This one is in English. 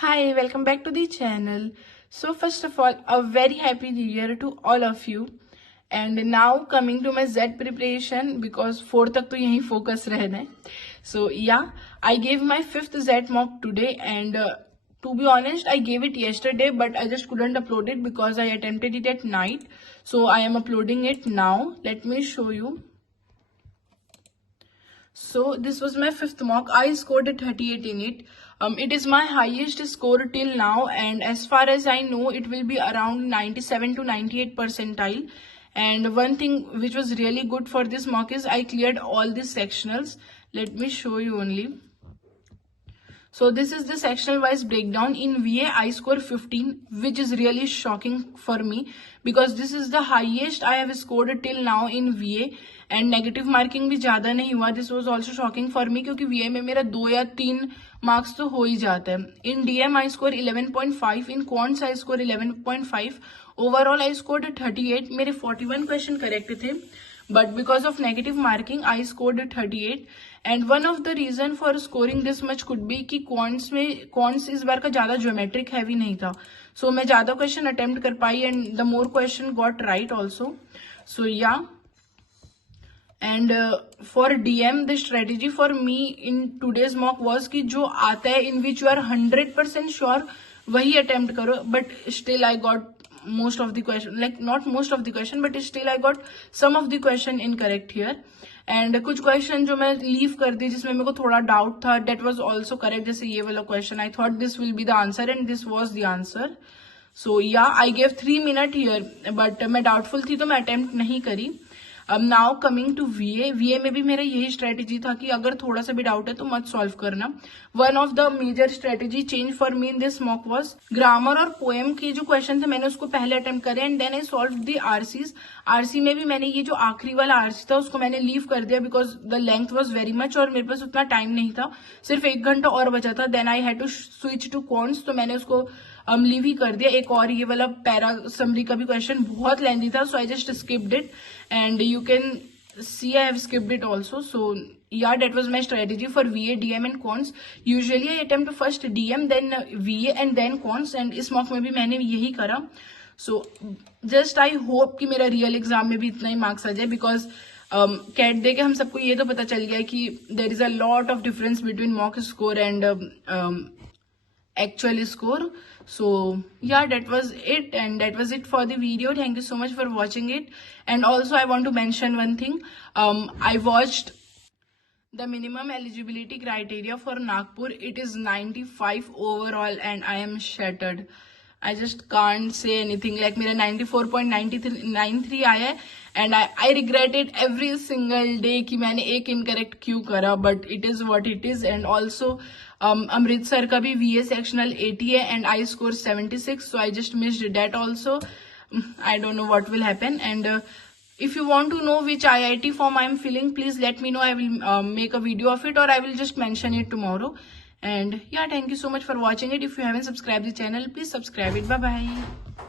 Hi, welcome back to the channel. So first of all, a very happy new year to all of you. And now coming to my Z preparation because 4 तक तो यही focus रहना है. So yeah, I gave my 5th Z mock today and to be honest, I gave it yesterday but I just couldn't upload it because I attempted it at night. So I am uploading it now. Let me show you. So this was my 5th mock. I scored a 38 in it. It is my highest score till now, and as far as I know, it will be around 97 to 98 percentile. And one thing which was really good for this mock is I cleared all the sectionals. Let me show you only. So this is the sectional wise breakdown. In VA, I scored 15, which is really shocking for me because this is the highest I have scored till now in VA. And negative marking भी ज्यादा नहीं हुआ. This was also shocking for me क्योंकि वीए में मेरा 2 या 3 marks तो हो ही जाता है. In DM I score 11.5, in quants I score 11.5, overall I score 38. मेरे 41 क्वेश्चन करेक्ट थे but because of negative marking I scored 38. And one of the reason for scoring this much could be कि quants इस बार का ज्यादा geometric heavy नहीं था. सो मैं ज्यादा क्वेश्चन अटेम्प्ट कर पाई and the more question got right also. So yeah and for DM the strategy for me in today's mock was कि जो आता है in which you are 100% sure वही अटेम्प्ट करो. But still I got most of the question, like not most of the question but still I got some of the question incorrect here. and कुछ question जो मैं leave कर दी जिसमें मेरे को थोड़ा डाउट था that was also correct. जैसे ये वाला question I thought this will be the answer and this was the answer. so yeah, I gave 3 minutes here but मैं डाउटफुल थी तो मैं अटेम्प्ट नहीं करी. अब now coming to VA. VA में भी मेरा यही स्ट्रेटेजी था कि अगर थोड़ा सा भी डाउट है तो मत सॉल्व करना. One of the major strategy change for me in this mock was grammar और पोएम के जो क्वेश्चन थे मैंने उसको पहले अटेम्प्ट करे and then I solve the RCs. RC में भी मैंने ये जो आखिरी वाला आरसी था उसको मैंने लीव कर दिया because the length was very much और मेरे पास उतना टाइम नहीं था. सिर्फ 1 घंटा और बचा था. Then I had to switch to quants तो मैंने उसको लीव ही कर दिया. एक और ये वाला पैरा समरी का भी क्वेश्चन बहुत लेंथी था so I just skipped it and you can see I have skipped it also. so yeah, that was my strategy for VA, DM and cons. usually I attempt first DM then VA and then cons and इस mock में भी मैंने यही करा. so just I hope कि मेरा real exam में भी इतना ही मार्क्स आ जाए बिकॉज कैट दे के हम सबको ये तो पता चल गया कि there is a lot of difference between mock score and actual score. so yeah, that was it and that was it for the video. Thank you so much for watching it. And also I want to mention one thing. I watched the minimum eligibility criteria for Nagpur. It is 95 overall and I am shattered. I just can't say anything. like मेरा 94.93 आया है and I regret it every single day कि मैंने एक incorrect क्यों करा. but it is what it is. and also Amritsar का भी VA sectional 80 है and I score 76 so I just missed that also. I don't know what will happen. and if you want to know which IIT form I am filling, please let me know. I will make a video of it or I will just mention it tomorrow. and yeah, thank you so much for watching it. If you haven't subscribed the channel, please subscribe it. Bye bye.